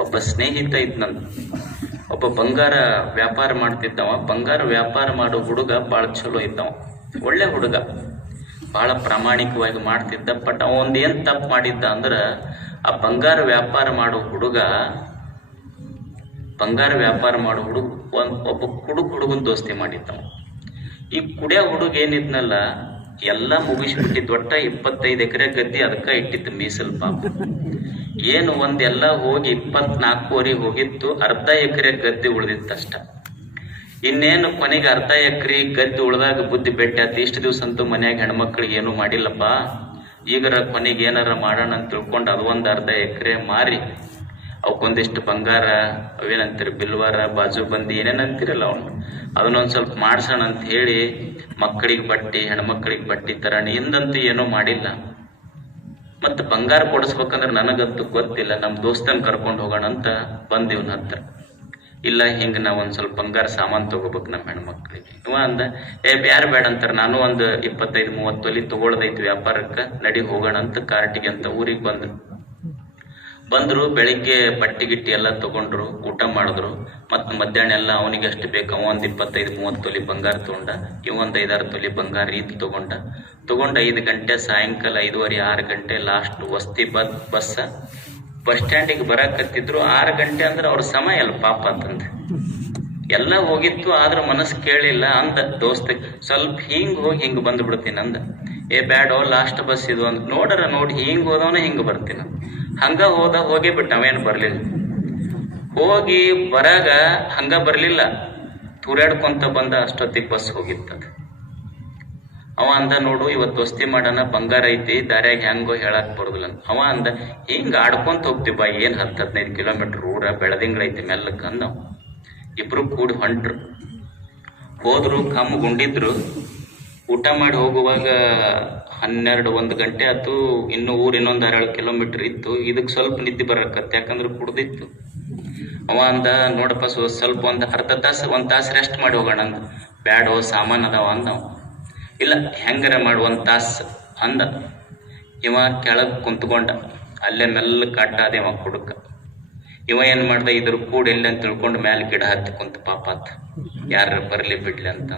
ಒಬ್ಬ ಸ್ನೇಹಿತ ಇದ್ನಂತ ಒಬ್ಬ ಬಂಗಾರ ವ್ಯಾಪಾರ ಮಾಡ್ತಿದ್ದವ. ಬಂಗಾರ ವ್ಯಾಪಾರ ಮಾಡೋ ಹುಡುಗ ಭಾಳ ಚಲೋ ಇದ್ದವ. ಒಳ್ಳೆ ಹುಡುಗ. ಭಾಳ ಪ್ರಾಮಾಣಿಕವಾಗಿ ಮಾಡ್ತಿದ್ದ ಬಟ್ ಏನ್ ತಪ್ಪು ಮಾಡಿದ್ದ ಅಂದ್ರೆ, ಆ ಬಂಗಾರ ವ್ಯಾಪಾರ ಮಾಡೋ ಹುಡುಗ, ಬಂಗಾರ ವ್ಯಾಪಾರ ಮಾಡೋ ಹುಡುಗ ಒಂದ್ ಒಬ್ಬ ಕುಡುಕ್ ಹುಡುಗನ ದೋಸ್ತಿ ಮಾಡಿದ್ದವ. ಈ ಕುಡಿಯೋ ಹುಡುಗ ಏನಿದ್ನಲ್ಲ, ಎಲ್ಲ ಮುಗಿಸ್ಬಿಟ್ಟಿದ್ದು ಒಟ್ಟ ಇಪ್ಪತ್ತೈದು ಎಕರೆ ಗದ್ದೆ ಅದಕ್ಕೆ ಇಟ್ಟಿತ್ತು ಮೀಸಲು ಪಾಪ. ಏನು ಒಂದೆಲ್ಲ ಹೋಗಿ ಇಪ್ಪತ್ನಾಲ್ಕೂವರೆಗೆ ಹೋಗಿತ್ತು, ಅರ್ಧ ಎಕರೆ ಗದ್ದೆ ಉಳಿದಿತ್ತಷ್ಟ. ಇನ್ನೇನು ಕೊನೆಗೆ ಅರ್ಧ ಎಕರೆ ಗದ್ದೆ ಉಳ್ದಾಗ ಬುದ್ಧಿ ಬೆಟ್ಟ ಆಯ್ತು ಇಷ್ಟು ದಿವಸ ಅಂತೂ ಮನ್ಯಾಗ ಹೆಣ್ಮಕ್ಳಿಗೆ ಏನು ಮಾಡಿಲ್ಲಪ್ಪ. ಈಗರ ಕೊನೆಗೆ ಏನಾರ ಮಾಡೋಣ ಅಂತ ತಿಳ್ಕೊಂಡು ಅದು ಒಂದು ಅರ್ಧ ಎಕರೆ ಮಾರಿ. ಅವಕ್ಕೊಂದಿಷ್ಟು ಬಂಗಾರ, ಅವೇನಂತೀರಿ, ಬಿಲ್ವಾರ, ಬಾಜು ಬಂದಿ ಏನೇನಂತಿರಲ್ಲ ಅವನು. ಅದನ್ನೊಂದು ಸ್ವಲ್ಪ ಮಾಡ್ಸೋಣ ಅಂತ ಹೇಳಿ ಮಕ್ಕಳಿಗೆ ಬಟ್ಟಿ, ಹೆಣ್ಮಕ್ಳಿಗೆ ಬಟ್ಟಿ ತರಣಿ. ಹಿಂದಂತೂ ಏನೂ ಮಾಡಿಲ್ಲ. ಮತ್ತೆ ಬಂಗಾರ ಕೊಡಿಸ್ಬೇಕಂದ್ರೆ ನನಗಂತೂ ಗೊತ್ತಿಲ್ಲ. ನಮ್ಮ ದೋಸ್ತನ್ ಕರ್ಕೊಂಡು ಹೋಗೋಣ ಅಂತ ಬಂದಿವ್ನ ಹತ್ರ ಇಲ್ಲ, ಹಿಂಗ ನಾವ್ ಒಂದ್ ಸ್ವಲ್ಪ ಬಂಗಾರ ಸಾಮಾನ್ ತಗೋಬೇಕು ನಮ್ಮ ಹೆಣ್ಮಕ್ಳಿಗೆ. ಇವ ಅಂದ, ಏ, ಬ್ಯಾರ ಬೇಡ ಅಂತಾರ. ನಾನು ಒಂದು ಇಪ್ಪತ್ತೈದು ಮೂವತ್ತು ತೊಲಿ ತಗೊಳ್ದೈತಿ ವ್ಯಾಪಾರಕ್ಕ. ನಡಿ ಹೋಗೋಣ ಅಂತ ಕಾರ್ಟಿಗೆ ಅಂತ ಊರಿಗೆ ಬಂದ್ರು. ಬಂದ್ರು, ಬೆಳಿಗ್ಗೆ ಬಟ್ಟಿ ಗಿಟ್ಟಿ ಎಲ್ಲ ತಗೊಂಡ್ರು, ಊಟ ಮಾಡಿದ್ರು. ಮತ್ ಮಧ್ಯಾಹ್ನ ಎಲ್ಲ ಅವನಿಗೆ ಅಷ್ಟು ಬೇಕು, ಅವ ಒಂದ್ ಇಪ್ಪತ್ತೈದು, ಮೂವತ್ತು ತೊಲಿ ಬಂಗಾರ ತಗೊಂಡ ಇವೊಂದು ಐದಾರು ತೊಲಿ ಬಂಗಾರ ಇದು ತಗೊಂಡ. ತಗೊಂಡ ಐದು ಗಂಟೆ, ಸಾಯಂಕಾಲ ಐದುವರೆ, ಆರು ಗಂಟೆ ಲಾಸ್ಟ್ ವಸ್ತಿ ಬಸ್ ಬಸ್. ಬಸ್ ಸ್ಟ್ಯಾಂಡಿಗೆ ಬರಕತ್ತಿದ್ರು, ಆರು ಗಂಟೆ ಅಂದ್ರೆ ಅವ್ರ ಸಮಯ ಅಲ್ಲ ಪಾಪ ಅಂತಂದ್ರೆ. ಎಲ್ಲ ಹೋಗಿತ್ತು, ಆದ್ರ ಮನಸ್ಸು ಕೇಳಿಲ್ಲ ಅಂದ ದೋಸ್ತ ಸ್ವಲ್ಪ ಹಿಂಗ್ ಹೋಗಿ ಹಿಂಗ್ ಬಂದ್ಬಿಡ್ತೀನಿ ಅಂದ. ಏ ಬ್ಯಾಡೋ ಲಾಸ್ಟ್ ಬಸ್ ಇದು ಅಂತ. ನೋಡರ ನೋಡಿ, ಹಿಂಗೆ ಹೋದವನ ಹಿಂಗೆ ಬರ್ತೀನಿ. ಹಂಗೆ ಹೋದ ಹೋಗಿ ಬಿಟ್ಟ ನಾವೇನು ಬರಲಿಲ್ಲ. ಹೋಗಿ ಬರಾಗ ಹಂಗ ಬರಲಿಲ್ಲ. ತೂರಾಡ್ಕೊಂತ ಬಂದ ಅಷ್ಟೊತ್ತಿಗೆ ಬಸ್ ಹೋಗಿತ್ತದ ಅವ ಅಂದ, ನೋಡು ಇವತ್ತು ದೋಸ್ತಿ ಮಾಡೋಣ, ಬಂಗಾರ ಐತಿ, ದಾರ್ಯಾಗ ಹೆಂಗೋ ಹೇಳಕ್ ಬರುದಿಲ್ಲ. ಅವ ಅಂದ, ಹಿಂಗೆ ಆಡ್ಕೊಂತ ಹೋಗ್ತೀವಿ ಬಾ, ಏನ್ ಹತ್ತು ಹದಿನೈದು ಕಿಲೋಮೀಟರ್ ಊರ ಬೆಳದಿಂಗಳೈತಿ ಮೆಲ್ಲಕ್ಕೆ ಅಂದ ಅವ. ಇಬ್ರು ಕೂಡಿ ಹೊಂಟ್ರು. ಹೋದ್ರು ಕಮ್ಮು ಗುಂಡಿದ್ರು. ಊಟ ಮಾಡಿ ಹೋಗುವಾಗ ಹನ್ನೆರಡು, ಒಂದು ಗಂಟೆ ಆತು ಇನ್ನು ಊರು ಇನ್ನೊಂದು ಹನ್ನೆರಡು ಕಿಲೋಮೀಟರ್ ಇತ್ತು. ಇದಕ್ಕೆ ಸ್ವಲ್ಪ ನಿದ್ದೆ ಬರಕತ್ತೆ, ಯಾಕಂದ್ರೆ ಕುಡ್ದಿತ್ತು. ಅವ ಅಂದ, ನೋಡಪ್ಪ ಸ್ವ- ಸ್ವಲ್ಪ ಒಂದು ಅರ್ಧ ತಾಸು, ಒಂದು ತಾಸು ರೆಸ್ಟ್ ಮಾಡಿ ಹೋಗೋಣ ಅಂದ. ಬ್ಯಾಡೋ ಸಾಮಾನ್ ಅದಾವ ಅಂದ. ಇಲ್ಲ, ಹೆಂಗರ ಮಾಡಿ, ಒಂದು ತಾಸು ಅಂದ. ಇವ ಕೆಳಗೆ ಕುಂತ್ಕೊಂಡ. ಅಲ್ಲೇ ಮೆಲ್ಲ ಕಟ್ಟಾದ ಇವ ಕುಡುಕ. ಇವ ಏನ್ ಮಾಡ್ದ, ಇದ್ರ ಕೂಡ ಎಲ್ಲಿ ಅಂತ ತಿಳ್ಕೊಂಡು ಮ್ಯಾಲ ಗಿಡ ಹತ್ತಿ ಕುಂತ ಅಂತ ಯಾರ ಬರ್ಲಿ ಬಿಡ್ಲಿ ಅಂತ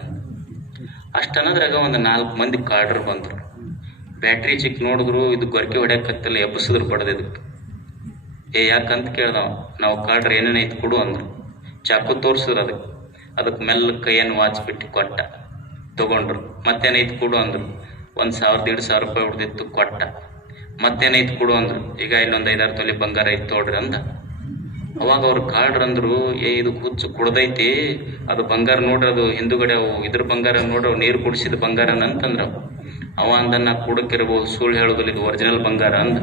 ಅಷ್ಟನ್ನದ್ರಾಗ ಒಂದು ನಾಲ್ಕು ಮಂದಿ ಕಾರ್ಡ್ರ್ ಬಂದ್ರು. ಬ್ಯಾಟ್ರಿ ಚಿಕ್ ನೋಡಿದ್ರು, ಇದು ಗೊರಕೆ ಹೊಡೆಯಕತ್ತಲ್ಲ, ಎಬ್ಬಿಸಿದ್ರು ಬಡದ ಇದಕ್ಕೆ ಏ, ಯಾಕಂತ ಕೇಳ್ದವ, ನಾವು ಕಾರ್ಡ್ರ್ ಏನೇನೈತಿ ಕೊಡು ಅಂದ್ರು. ಚಾಕು ತೋರ್ಸಿದ್ರು ಅದಕ್ಕೆ ಅದಕ್ಕೆ ಮೆಲ್ಲ ಕೈಯನ್ನು ವಾಚ್ಬಿಟ್ಟು ಕೊಟ್ಟ. ತಗೊಂಡ್ರು. ಮತ್ತೇನೈತಿ ಕೊಡು ಅಂದ್ರು. ಒಂದು ಸಾವಿರದ, ಎರಡು ಸಾವಿರ ರೂಪಾಯಿ ಹೊಡೆದಿತ್ತು ಕೊಟ್ಟ. ಮತ್ತೇನೈತಿ ಕೊಡು ಅಂದ್ರು. ಈಗ ಇನ್ನೊಂದು ಐದಾರು ತೊಲೆ ಬಂಗಾರ ಐತಿ ತೋಡ್ರಿ ಅಂದ. ಅವಾಗ ಅವ್ರು ಕಾಡ್ರ್ ಅಂದ್ರು ಏ, ಇದು ಕುಚ್ಚು ಕುಡ್ದೈತಿ, ಅದು ಬಂಗಾರ ನೋಡ್ರಿ ಅದು ಹಿಂದುಗಡೆ ಅವು ಇದ್ರ ಬಂಗಾರ ನೋಡ್ರಿ ಅವು ನೀರು ಕುಡಿಸಿದ ಬಂಗಾರ ಅಂತಂದ್ರ. ಅವ ಅಂದ ನಾ ಕುಡಕಿರ್ಬೋದು, ಸುಳ್ಳು ಹೇಳೋದಿಲ್ಲ ಇದು ಒರಿಜಿನಲ್ ಬಂಗಾರ ಅಂದ.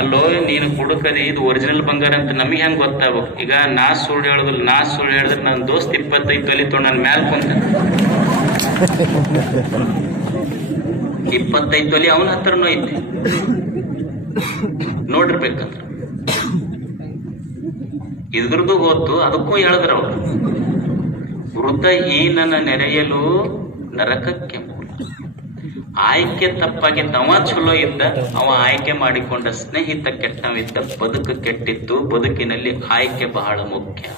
ಅಲ್ಲೋ, ನೀನು ಕುಡಕದಿ ಇದು ಒರಿಜಿನಲ್ ಬಂಗಾರ ಅಂತ ನಮಗೆ ಹೆಂಗ್ ಗೊತ್ತಾಗ್ಬೇಕು? ಈಗ ನಾ ಸುಳ್ಳು ಹೇಳೋದಿಲ್ಲ, ನಾ ಸುಳ್ಳು ಹೇಳಿದ್ರೆ ನನ್ನ ದೋಸ್ತ್ ಇಪ್ಪತ್ತೈದು ತೊಗೊಂಡು ನನ್ನ ಮ್ಯಾಲ್ ಕುಂತ. ಇಪ್ಪತ್ತೈದು ತೊಲಿ ಅವನ ಹತ್ರನೂ ಐತಿ. ನೋಡಿರ್ಬೇಕಂದ್ರ ಇದ್ರದ್ದು ಗೊತ್ತು, ಅದಕ್ಕೂ ಹೇಳಿದ್ರ ಅವ್ರು. ನನ್ನ ನೆರೆಯಲು ನರಕಕ್ಕೆ ಮೂಲ ಆಯ್ಕೆ ತಪ್ಪಾಗಿ ಅವ ಚಲೋ ಇದ್ದ, ಅವ ಆಯ್ಕೆ ಮಾಡಿಕೊಂಡ ಸ್ನೇಹಿತ ಕೆಟ್ಟವಿದ್ದ, ಬದುಕು ಕೆಟ್ಟಿತ್ತು, ಬದುಕಿನಲ್ಲಿ ಆಯ್ಕೆ ಬಹಳ ಮುಖ್ಯ.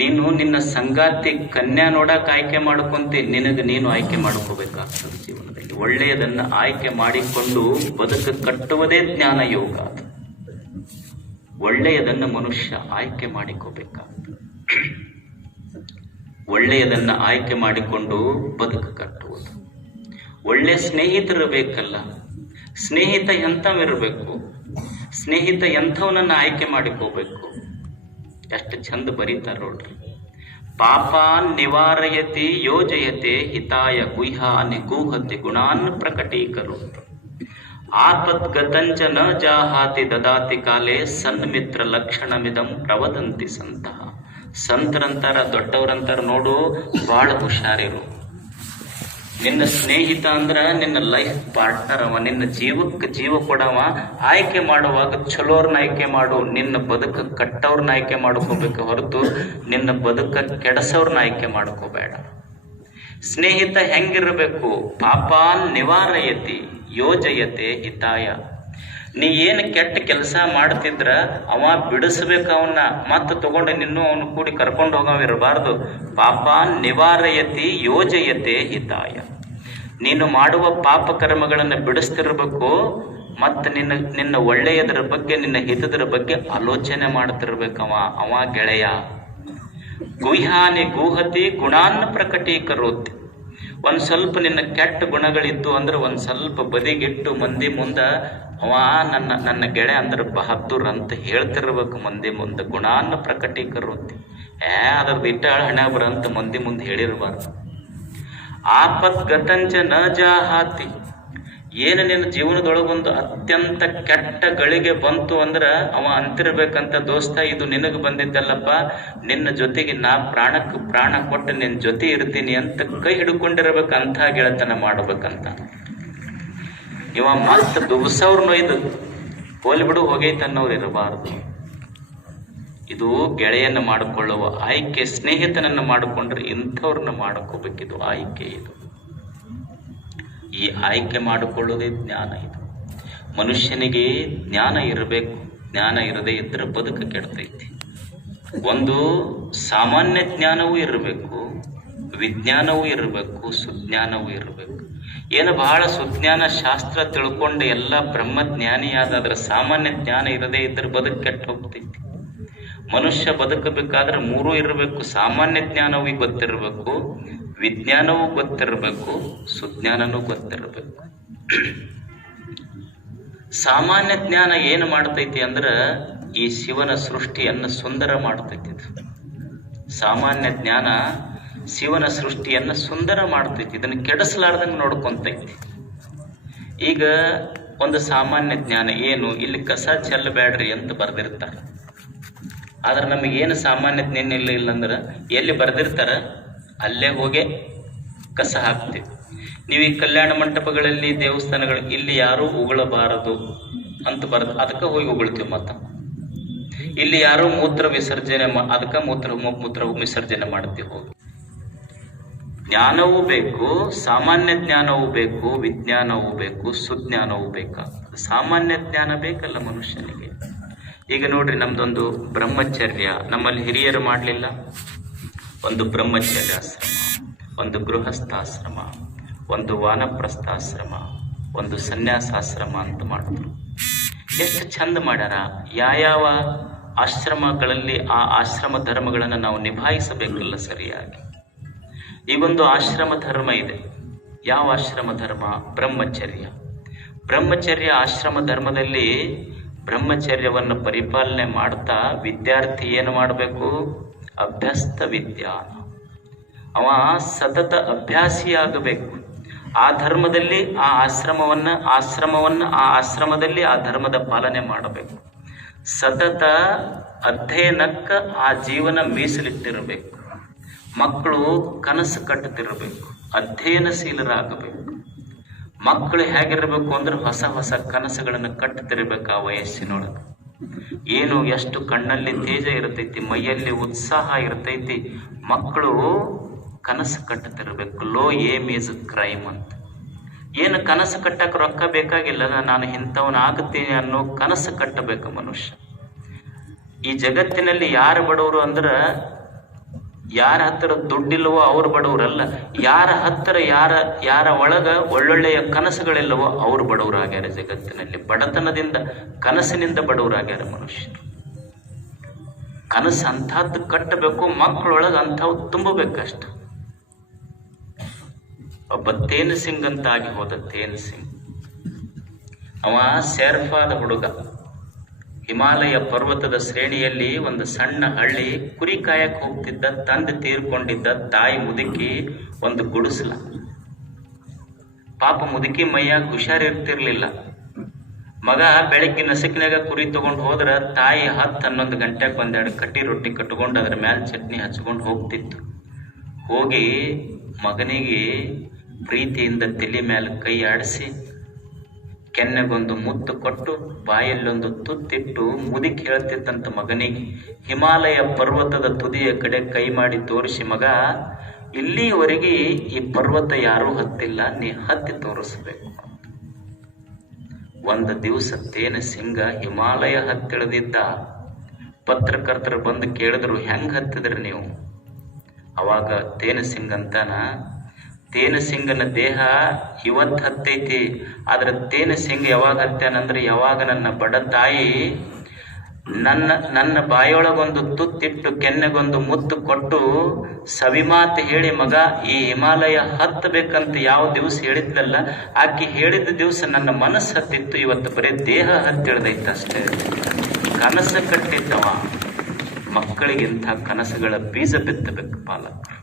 ನೀನು ನಿನ್ನ ಸಂಗಾತಿ ಕನ್ಯಾ ನೋಡಕ್ ಆಯ್ಕೆ ಮಾಡ್ಕೊಂತಿ, ನಿನಗೆ ನೀನು ಆಯ್ಕೆ ಮಾಡ್ಕೋಬೇಕಾಗ್ತದೆ ಜೀವನದಲ್ಲಿ. ಒಳ್ಳೆಯದನ್ನ ಆಯ್ಕೆ ಮಾಡಿಕೊಂಡು ಬದುಕು ಕಟ್ಟುವುದೇ ಜ್ಞಾನ ಯೋಗ ಒಳ್ಳೆಯದನ್ನ ಮನುಷ್ಯ ಆಯ್ಕೆ ಮಾಡಿಕೋಬೇಕಾಗ್ತದೆ ಒಳ್ಳೆಯದನ್ನ ಆಯ್ಕೆ ಮಾಡಿಕೊಂಡು ಬದುಕು ಕಟ್ಟುವುದು. ಒಳ್ಳೆ ಸ್ನೇಹಿತರು ಬೇಕಲ್ಲ. ಸ್ನೇಹಿತ ಎಂಥವಿರಬೇಕು ಸ್ನೇಹಿತ ಎಂಥವನನ್ನು ಆಯ್ಕೆ ಮಾಡಿಕೋಬೇಕು? ಎಷ್ಟು ಚಂದ ಬರೀತಾರ ನೋಡ್ರಿ. ಪಾಪಾನ್ ನಿವಾರಯತಿ ಯೋಜಯತೆ ಹಿತಾಯ ಗುಹ್ಯಾನಿ ಗೂಹತಿ ಗುಣಾನ್ ಪ್ರಕಟೀಕರೋತ್. ಆಪತ್ ಗತಂಚ ನ ಜಾಹಾತಿ ದದಾತಿ ಕಾಲೇ ಸನ್ಮಿತ್ರ ಲಕ್ಷಣಮಿದಂ ಪ್ರವದಂತಿ ಸಂತಹ ಸಂತರಂತಾರ, ದೊಡ್ಡವರಂತಾರ ನೋಡು ಬಹಳ ಹುಷಾರಿರು. ನಿನ್ನ ಸ್ನೇಹಿತ ಅಂದ್ರ ನಿನ್ನ ಲೈಫ್ ಪಾರ್ಟ್ನರ್ ಅವ, ನಿನ್ನ ಜೀವಕ್ಕೆ ಜೀವ ಕೊಡವ, ಆಯ್ಕೆ ಮಾಡುವಾಗ ಚಲೋರ್ನ ಆಯ್ಕೆ ಮಾಡು, ನಿನ್ನ ಬದುಕ ಕಟ್ಟವ್ರನ್ನ ಆಯ್ಕೆ ಮಾಡ್ಕೋಬೇಕು ಹೊರತು ನಿನ್ನ ಬದುಕ ಕೆಡಸವ್ರನ್ನ ಆಯ್ಕೆ ಮಾಡ್ಕೋಬೇಡ. ಸ್ನೇಹಿತ ಹೆಂಗಿರಬೇಕು? ಪಾಪಾನ್ ನಿವಾರಯತಿ. ಯೋಜಯತೆ ಹಿತಾಯ. ನೀ ಏನು ಕೆಟ್ಟ ಕೆಲಸ ಮಾಡ್ತಿದ್ರ, ಅವ ಬಿಡಿಸ್ಬೇಕು ಅವನ್ನ ಮತ್ತೆ ತಗೊಂಡು ನಿನ್ನೂ ಅವನು ಕೂಡಿ ಕರ್ಕೊಂಡು ಹೋಗವಿರಬಾರ್ದು ಪಾಪ ನಿವಾರಯತಿ ಯೋಜಯತೆ ಹಿತಾಯ. ನೀನು ಮಾಡುವ ಪಾಪ ಕರ್ಮಗಳನ್ನು ಬಿಡಿಸ್ತಿರ್ಬೇಕು, ಮತ್ತು ನಿನ್ನ ನಿನ್ನ ಒಳ್ಳೆಯದರ ಬಗ್ಗೆ, ನಿನ್ನ ಹಿತದರ ಬಗ್ಗೆ ಆಲೋಚನೆ ಮಾಡ್ತಿರ್ಬೇಕವ ಅವ ಗೆಳೆಯ. ಗುಹ್ಯಾನಿ ಗೂಹತಿ ಗುಣಾನ್ನ ಪ್ರಕಟೀಕರೋತಿ. ಒಂದ್ ಸ್ವಲ್ಪ ನಿನ್ನ ಕೆಟ್ಟ ಗುಣಗಳಿತ್ತು ಅಂದ್ರೆ ಒಂದ್ ಸ್ವಲ್ಪ ಬದಿಗಿಟ್ಟು ಮಂದಿ ಮುಂದ, ಅವ ನನ್ನ ನನ್ನ ಗೆಳೆ ಅಂದ್ರೆ ಬಹದ್ದೂರ್ ಅಂತ ಹೇಳ್ತಿರ್ಬೇಕು ಮಂದಿ ಮುಂದೆ, ಗುಣಾನ್ನ ಅಂತ ಏ ಅದ್ರದ್ದು ಇಟ್ಟ ಹಣ ಬರಂತ ಮಂದಿ ಮುಂದೆ ಹೇಳಿರಬಾರ್ದು. ಆಪತ್ ಗತಂಚ ನ ಜಾಹಾತಿ. ಏನು ನಿನ್ನ ಜೀವನದೊಳಗೊಂದು ಅತ್ಯಂತ ಕೆಟ್ಟ ಗಳಿಗೆ ಬಂತು ಅಂದ್ರೆ ಅವ ಅಂತಿರ್ಬೇಕಂತ ದೋಸ್ತ, ಇದು ನಿನಗೆ ಬಂದಿದ್ದಲ್ಲಪ್ಪ. ನಿನ್ನ ಜೊತೆಗೆ ನಾ ಪ್ರಾಣಕ್ಕೆ ಪ್ರಾಣ ಕೊಟ್ಟು ನಿನ್ನ ಜೊತೆ ಇರ್ತೀನಿ ಅಂತ ಕೈ ಹಿಡ್ಕೊಂಡಿರ್ಬೇಕು ಅಂತ ಗೆಳೆತನ ಮಾಡ್ಬೇಕಂತ. ಇವ ಮತ್ತ ದುಬ್ಸವ್ರ ಇದು. ಹೋಲಿ ಬಿಡು, ಹೋಗೈತೆ ಅನ್ನೋರು ಇರಬಾರ್ದು. ಇದು ಗೆಳೆಯನ್ನು ಮಾಡಿಕೊಳ್ಳುವ ಆಯ್ಕೆ, ಸ್ನೇಹಿತನನ್ನು ಮಾಡಿಕೊಂಡ್ರೆ ಇಂಥವ್ರನ್ನ ಮಾಡ್ಕೋಬೇಕಿದು ಆಯ್ಕೆ ಇದು. ಈ ಆಯ್ಕೆ ಮಾಡಿಕೊಳ್ಳೋದೇ ಜ್ಞಾನ ಇದು. ಮನುಷ್ಯನಿಗೆ ಜ್ಞಾನ ಇರಬೇಕು. ಜ್ಞಾನ ಇರದೇ ಇದ್ರೆ ಬದುಕು ಕೆಡ್ತೈತಿ ಒಂದು ಸಾಮಾನ್ಯ ಜ್ಞಾನವೂ ಇರಬೇಕು, ವಿಜ್ಞಾನವೂ ಇರಬೇಕು, ಸುಜ್ಞಾನವೂ ಇರಬೇಕು. ಏನು ಬಹಳ ಸುಜ್ಞಾನ ಶಾಸ್ತ್ರ ತಿಳ್ಕೊಂಡು ಎಲ್ಲ ಬ್ರಹ್ಮಜ್ಞಾನಿಯಾದಾದ್ರೆ ಸಾಮಾನ್ಯ ಜ್ಞಾನ ಇರದೇ ಇದ್ರೆ ಬದುಕು ಕೆಟ್ಟ ಹೋಗ್ತೈತಿ. ಮನುಷ್ಯ ಬದುಕಬೇಕಾದ್ರೆ ಮೂರೂ ಇರಬೇಕು. ಸಾಮಾನ್ಯ ಜ್ಞಾನವೂ ಗೊತ್ತಿರಬೇಕು. ವಿಜ್ಞಾನವೂ ಗೊತ್ತಿರಬೇಕು. ಸುಜ್ಞಾನನೂ ಗೊತ್ತಿರಬೇಕು. ಸಾಮಾನ್ಯ ಜ್ಞಾನ ಏನು ಮಾಡ್ತೈತಿ ಅಂದ್ರೆ ಈ ಶಿವನ ಸೃಷ್ಟಿಯನ್ನು ಸುಂದರ ಮಾಡ್ತೈತಿ ಸಾಮಾನ್ಯ ಜ್ಞಾನ ಶಿವನ ಸೃಷ್ಟಿಯನ್ನು ಸುಂದರ ಮಾಡ್ತೈತಿ. ಇದನ್ನು ಕೆಡಿಸಲಾರ್ದಂಗೆ ನೋಡ್ಕೊಂತೈತಿ. ಈಗ ಒಂದು ಸಾಮಾನ್ಯ ಜ್ಞಾನ ಏನು? ಇಲ್ಲಿ ಕಸ ಚೆಲ್ಲಬೇಡ್ರಿ ಅಂತ ಬರ್ದಿರ್ತಾರೆ. ಆದ್ರೆ ನಮಗೆ ಏನು ಸಾಮಾನ್ಯ ಜ್ಞಾನ ಇಲ್ಲ ಇಲ್ಲಂದ್ರೆ ಎಲ್ಲಿ ಬರ್ದಿರ್ತಾರ, ಅಲ್ಲೇ ಹೋಗಿ ಕಸ ಹಾಕ್ತೀವಿ. ನೀವು ಈ ಕಲ್ಯಾಣ ಮಂಟಪಗಳಲ್ಲಿ, ದೇವಸ್ಥಾನಗಳು, ಇಲ್ಲಿ ಯಾರೂ ಉಗಳಬಾರದು ಅಂತ ಬರ್ದು ಅದಕ್ಕೆ ಹೋಗಿ ಉಗುಳ್ತೀವಿ ಮತ್ತ ಇಲ್ಲಿ ಯಾರೂ ಮೂತ್ರ ವಿಸರ್ಜನೆ ಅದಕ್ಕೆ ಮೂತ್ರ ಮೂತ್ರ ವಿಸರ್ಜನೆ ಮಾಡ್ತೀವಿ ಹೋಗಿ. ಜ್ಞಾನವೂ ಬೇಕು, ಸಾಮಾನ್ಯ ಜ್ಞಾನವೂ ಬೇಕು, ವಿಜ್ಞಾನವೂ ಬೇಕು, ಸುಜ್ಞಾನವೂ ಬೇಕಾಗ್ತದೆ. ಸಾಮಾನ್ಯ ಜ್ಞಾನ ಬೇಕಲ್ಲ ಮನುಷ್ಯನಿಗೆ. ಈಗ ನೋಡ್ರಿ ನಮ್ದೊಂದು ಬ್ರಹ್ಮಚರ್ಯ. ನಮ್ಮಲ್ಲಿ ಹಿರಿಯರು ಮಾಡಲಿಲ್ಲ. ಒಂದು ಬ್ರಹ್ಮಚರ್ಯ ಆಶ್ರಮ, ಒಂದು ಗೃಹಸ್ಥಾಶ್ರಮ, ಒಂದು ವಾನಪ್ರಸ್ಥಾಶ್ರಮ, ಒಂದು ಸನ್ಯಾಸಾಶ್ರಮ ಅಂತ ಮಾಡಿದ್ರು. ಎಷ್ಟು ಚಂದ ಮಾಡ್ಯಾರ? ಯಾವ ಆಶ್ರಮಗಳಲ್ಲಿ ಆ ಆಶ್ರಮ ಧರ್ಮಗಳನ್ನು ನಾವು ನಿಭಾಯಿಸಬೇಕಲ್ಲ ಸರಿಯಾಗಿ. ಈ ಒಂದು ಆಶ್ರಮ ಧರ್ಮ ಇದೆ. ಯಾವ ಆಶ್ರಮ ಧರ್ಮ? ಬ್ರಹ್ಮಚರ್ಯ. ಬ್ರಹ್ಮಚರ್ಯ ಆಶ್ರಮ ಧರ್ಮದಲ್ಲಿ ಬ್ರಹ್ಮಚರ್ಯವನ್ನು ಪರಿಪಾಲನೆ ಮಾಡ್ತಾ ವಿದ್ಯಾರ್ಥಿ ಏನು ಮಾಡಬೇಕು? ಅಭ್ಯಸ್ತ ವಿದ್ಯಾನ. ಅವ ಸತತ ಅಭ್ಯಾಸಿಯಾಗಬೇಕು. ಆ ಧರ್ಮದಲ್ಲಿ ಆ ಆಶ್ರಮವನ್ನ ಆಶ್ರಮವನ್ನ, ಆ ಆಶ್ರಮದಲ್ಲಿ ಆ ಧರ್ಮದ ಪಾಲನೆ ಮಾಡಬೇಕು. ಸತತ ಅಧ್ಯಯನಕ್ಕ ಆ ಜೀವನ ಮೀಸಲಿಟ್ಟಿರಬೇಕು. ಮಕ್ಕಳು ಕನಸು ಕಟ್ಟುತ್ತಿರಬೇಕು ಅಧ್ಯಯನಶೀಲರಾಗಬೇಕು. ಮಕ್ಕಳು ಹೇಗಿರಬೇಕು ಅಂದ್ರೆ ಹೊಸ ಹೊಸ ಕನಸುಗಳನ್ನು ಕಟ್ಟುತ್ತಿರಬೇಕು ಆ ವಯಸ್ಸಿನೊಳಗೆ. ಏನು ಎಷ್ಟು ಕಣ್ಣಲ್ಲಿ ತೇಜ ಇರ್ತೈತಿ, ಮೈಯಲ್ಲಿ ಉತ್ಸಾಹ ಇರ್ತೈತಿ, ಮಕ್ಕಳು ಕನಸು ಕಟ್ಟುತ್ತಿರಬೇಕು ಲೋ, ಏಮ್ ಈಸ್ ಕ್ರೈಮ್ ಅಂತ. ಏನು ಕನಸು ಕಟ್ಟಕ್ಕೆ ರೊಕ್ಕ ಬೇಕಾಗಿಲ್ಲ ನಾನು ಇಂಥವನ್ ಅನ್ನೋ ಕನಸು ಕಟ್ಟಬೇಕು ಮನುಷ್ಯ. ಈ ಜಗತ್ತಿನಲ್ಲಿ ಯಾರು ಬಡವರು ಅಂದ್ರೆ ಯಾರ ಹತ್ತಿರ ದುಡ್ಡಿಲ್ಲವೋ ಅವ್ರು ಬಡವರಲ್ಲ, ಯಾರ ಹತ್ತಿರ ಯಾರ ಯಾರ ಒಳಗ ಒಳ್ಳೊಳ್ಳೆಯ ಕನಸುಗಳಿಲ್ಲವೋ ಅವ್ರು ಬಡವರಾಗ್ಯಾರ ಜಗತ್ತಿನಲ್ಲಿ. ಬಡತನದಿಂದ ಕನಸಿನಿಂದ ಬಡವರಾಗ್ಯಾರ ಮನುಷ್ಯರು. ಕನಸು ಅಂಥದ್ದು ಕಟ್ಟಬೇಕು, ಮಕ್ಕಳೊಳಗೆ ಅಂಥವು ತುಂಬಬೇಕಷ್ಟ. ಒಬ್ಬ ತೇನ್ ಸಿಂಗ್ ಅಂತ ಆಗಿ ಹೋದ ತೇನ್ ಸಿಂಗ್ ಅವ ಶೇರ್ಫಾದ ಹುಡುಗ. ಹಿಮಾಲಯ ಪರ್ವತದ ಶ್ರೇಣಿಯಲ್ಲಿ ಒಂದು ಸಣ್ಣ ಹಳ್ಳಿ, ಕುರಿ ಕಾಯಕ್ ಹೋಗ್ತಿದ್ದ ತಂದೆ ತೀರ್ಕೊಂಡಿದ್ದ ತಾಯಿ ಮುದುಕಿ ಒಂದು ಗುಡಿಸಲ. ಪಾಪ ಮುದುಕಿ ಮೈಯಾಗ ಹುಷಾರಿರ್ತಿರ್ಲಿಲ್ಲ ಮಗ ಬೆಳಗ್ಗೆ ನಸಕಿನಾಗ ಕುರಿ ತಗೊಂಡು ಹೋದ್ರ ತಾಯಿ ಹತ್ತು ಹನ್ನೊಂದು ಗಂಟೆಗೆ ಒಂದೆರಡು ಕಟ್ಟಿ ರೊಟ್ಟಿ ಕಟ್ಕೊಂಡು ಅದ್ರ ಮ್ಯಾಲ ಚಟ್ನಿ ಹಚ್ಕೊಂಡು ಹೋಗ್ತಿತ್ತು. ಹೋಗಿ ಮಗನಿಗೆ ಪ್ರೀತಿಯಿಂದ ತಲೆ ಮ್ಯಾಲ ಕೈ ಆಡಿಸಿ ಕೆನ್ನೆಗೊಂದು ಮುತ್ತು ಕೊಟ್ಟು ಬಾಯಲ್ಲೊಂದು ತುತ್ತಿಟ್ಟು ಮುದುಕಿ ಹೇಳ್ತಿದ್ದಂತ ಮಗನಿಗೆ ಹಿಮಾಲಯ ಪರ್ವತದ ತುದಿಯ ಕಡೆ ಕೈ ಮಾಡಿ ತೋರಿಸಿ, ಮಗ, ಇಲ್ಲಿವರೆಗೆ ಈ ಪರ್ವತ ಯಾರೂ ಹತ್ತಿಲ್ಲ, ನೀ ಹತ್ತಿ ತೋರಿಸ್ಬೇಕು. ಒಂದು ದಿವಸ ತೇನ ಸಿಂಗ ಹಿಮಾಲಯ ಹತ್ತಿಳಿದಿದ್ದ ಪತ್ರಕರ್ತರು ಬಂದು ಕೇಳಿದ್ರು, ಹೆಂಗ್ ಹತ್ತಿದ್ರಿ ನೀವು? ಅವಾಗ ತೇನ ಸಿಂಗ್ ಅಂತಾನ ತೇನ ಸಿಂಗನ ದೇಹ ಇವತ್ತು ಹತ್ತೈತಿ. ಆದ್ರೆ ತೇನ ಸಿಂಗ್ ಯಾವಾಗ ಹತ್ಯಾನಂದ್ರೆ ಯಾವಾಗ ನನ್ನ ಬಡ ತಾಯಿ ನನ್ನ ನನ್ನ ಬಾಯೊಳಗೊಂದು ತುತ್ತಿಟ್ಟು ಕೆನ್ನೆಗೊಂದು ಮುತ್ತು ಕೊಟ್ಟು ಸವಿಮಾತು ಹೇಳಿ, ಮಗ, ಈ ಹಿಮಾಲಯ ಹತ್ತಬೇಕಂತ ಯಾವ ದಿವಸ ಹೇಳಿದ್ಲಲ್ಲ ಆಕೆ ಹೇಳಿದ ದಿವಸ ನನ್ನ ಮನಸ್ಸು ಹತ್ತಿತ್ತು. ಇವತ್ತು ಬರೀ ದೇಹ ಹತ್ತಿಳ್ದೈತೆ ಅಷ್ಟೇ. ಕನಸು ಕಟ್ಟಿದ್ದವ ಮಕ್ಕಳಿಗೆ ಇಂಥ ಕನಸುಗಳ ಬೀಜ ಬಿತ್ತಬೇಕು ಪಾಲಕ.